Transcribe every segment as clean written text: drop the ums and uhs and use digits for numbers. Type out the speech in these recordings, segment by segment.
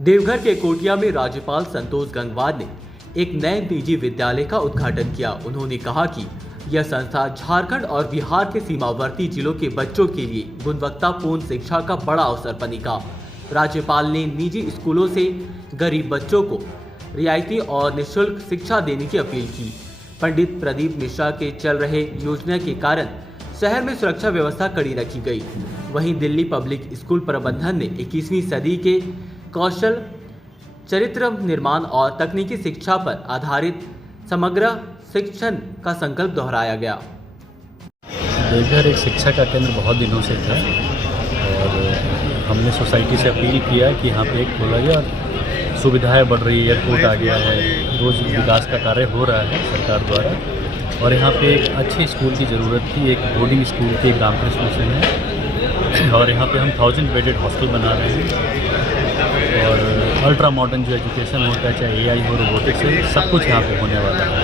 देवघर के कोटिया में राज्यपाल संतोष गंगवार ने एक नए निजी विद्यालय का उद्घाटन किया। उन्होंने कहा कि यह संस्था झारखंड और बिहार के सीमावर्ती जिलों के बच्चों के लिए गुणवत्तापूर्ण शिक्षा का बड़ा अवसर बनेगा। राज्यपाल ने निजी स्कूलों से गरीब बच्चों को रियायती और निःशुल्क शिक्षा देने की अपील की। पंडित प्रदीप मिश्रा के चल रहे योजना के कारण शहर में सुरक्षा व्यवस्था कड़ी रखी गई। वहीं दिल्ली पब्लिक स्कूल प्रबंधन ने 21वीं सदी के कौशल चरित्र निर्माण और तकनीकी शिक्षा पर आधारित समग्र शिक्षण का संकल्प दोहराया गया। देवघर एक शिक्षा का केंद्र बहुत दिनों से था और हमने सोसाइटी से अपील किया कि यहाँ पे एक खोला गया और सुविधाएं बढ़ रही है, एयरपोर्ट आ गया है, रोज़ विकास का कार्य हो रहा है सरकार द्वारा और यहाँ पे एक अच्छे स्कूल की ज़रूरत थी। एक बोर्डिंग स्कूल थी, एक रामकृष्ण मिशन है और यहाँ पे हम 1000 बेडेड हॉस्टल बना रहे हैं और अल्ट्रा मॉडर्न जो एजुकेशन होता है, चाहे AI हो, रोबोटिक्स हो, सब कुछ यहाँ पे होने वाला है।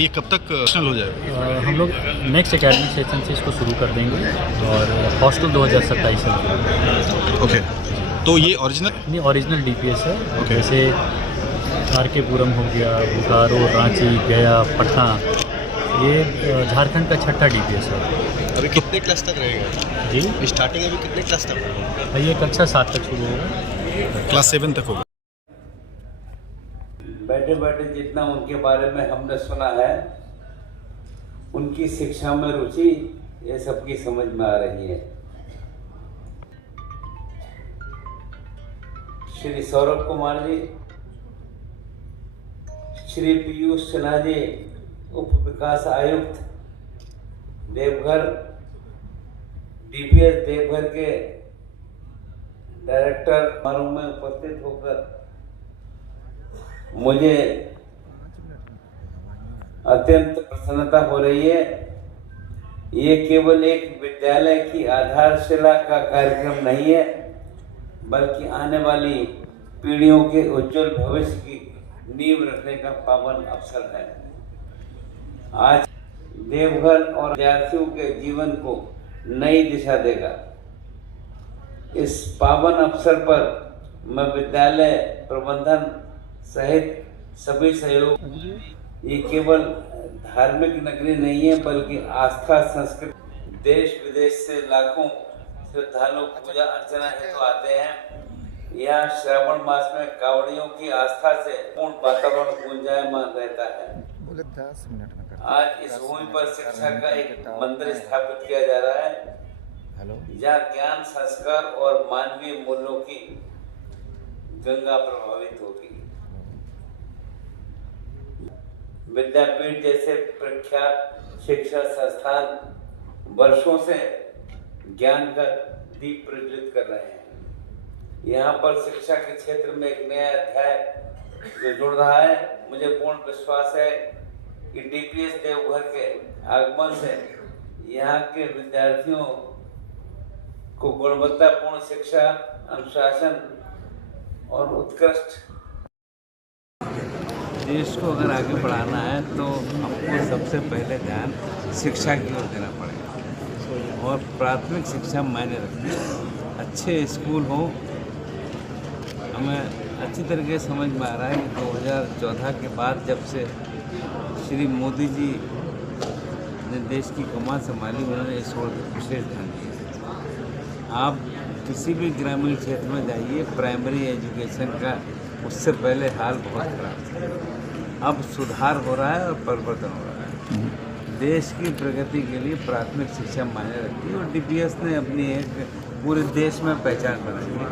ये कब तक फंक्शनल हो जाएगा? हम लोग नेक्स्ट एकेडमिक सेशन से इसको शुरू कर देंगे और हॉस्टल 2027 में। ओके, तो ये ओरिजिनल DPS है। जैसे RK पुरम हो गया, बोकारो, रांची, गया, पटना, ये झारखंड का 6ठा DPS है। अभी कितने क्लास तक रहेगा जी? स्टार्टिंग अभी कितने क्लास तक होगा? ये कक्षा 7 तक शुरू होगा, क्लास 7 तक होगा। बैठे बैठे जितना उनके बारे में हमने सुना है, उनकी शिक्षा में रुचि ये सबकी समझ में आ रही है। श्री सौरभ कुमार जी, श्री पीयूष सिन्हा जी, उप विकास आयुक्त देवघर, DPS देवघर के डायरेक्टर समारोह में उपस्थित होकर मुझे अत्यंत प्रसन्नता हो रही है। ये केवल एक विद्यालय की आधारशिला का कार्यक्रम नहीं है, बल्कि आने वाली पीढ़ियों के उज्जवल भविष्य की नींव रखने का पावन अवसर है। आज देवघर और विद्यार्थियों के जीवन को नई दिशा देगा। इस पावन अवसर पर मैं विद्यालय प्रबंधन सहित सभी सहयोग, ये केवल धार्मिक नगरी नहीं है बल्कि आस्था, संस्कृति, देश विदेश से लाखों श्रद्धालु पूजा अर्चना हेतु आते हैं। यहाँ श्रावण मास में कावड़ियों की आस्था से पूर्ण वातावरण गुंजायमान रहता है। 10 मिनट में आज इस भूमि पर शिक्षा का एक मंदिर स्थापित किया जा रहा है, जहाँ ज्ञान, संस्कार और मानवीय मूल्यों की गंगा प्रभावित होगी। विद्यापीठ जैसे प्रख्यात शिक्षा संस्थान वर्षों से ज्ञान का दीप प्रज्वलित कर रहे हैं। यहाँ पर शिक्षा के क्षेत्र में एक नया अध्याय जो जुड़ रहा है। मुझे पूर्ण विश्वास है कि DPS देवघर के आगमन से यहाँ के विद्यार्थियों को गुणवत्तापूर्ण शिक्षा, अनुशासन और उत्कृष्ट देश को अगर आगे बढ़ाना है तो आपको सबसे पहले ध्यान शिक्षा की ओर देना पड़ेगा और प्राथमिक शिक्षा मायने रखती है। अच्छे स्कूल हो, हमें अच्छी तरीके से समझ में आ रहा है कि 2014 के बाद जब से श्री मोदी जी ने देश की कमान संभाली, उन्होंने इस ओर विशेष ध्यान दिया। आप किसी भी ग्रामीण क्षेत्र में जाइए, प्राइमरी एजुकेशन का उससे पहले हाल बहुत खराब था। अब सुधार हो रहा है और परिवर्तन हो रहा है। देश की प्रगति के लिए प्राथमिक शिक्षा मायने रखती है और DPS ने अपनी एक पूरे देश में पहचान बनाई है।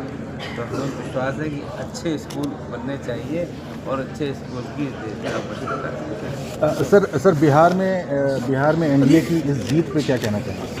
तो हमें विश्वास है कि अच्छे स्कूल बनने चाहिए और अच्छे स्कूल की आवश्यकता है। सर बिहार में NDA की इस जीत पे क्या कहना चाहेंगे?